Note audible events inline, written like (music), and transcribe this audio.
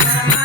Thank (laughs) you.